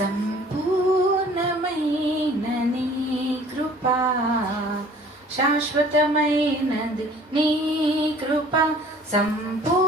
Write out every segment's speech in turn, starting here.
సంపూర్ణమైన నీ కృపా శాశ్వతమైనది నీ కృప సంపూర్ణ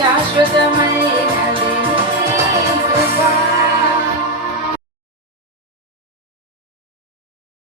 ಶಾಶ್ವತಮ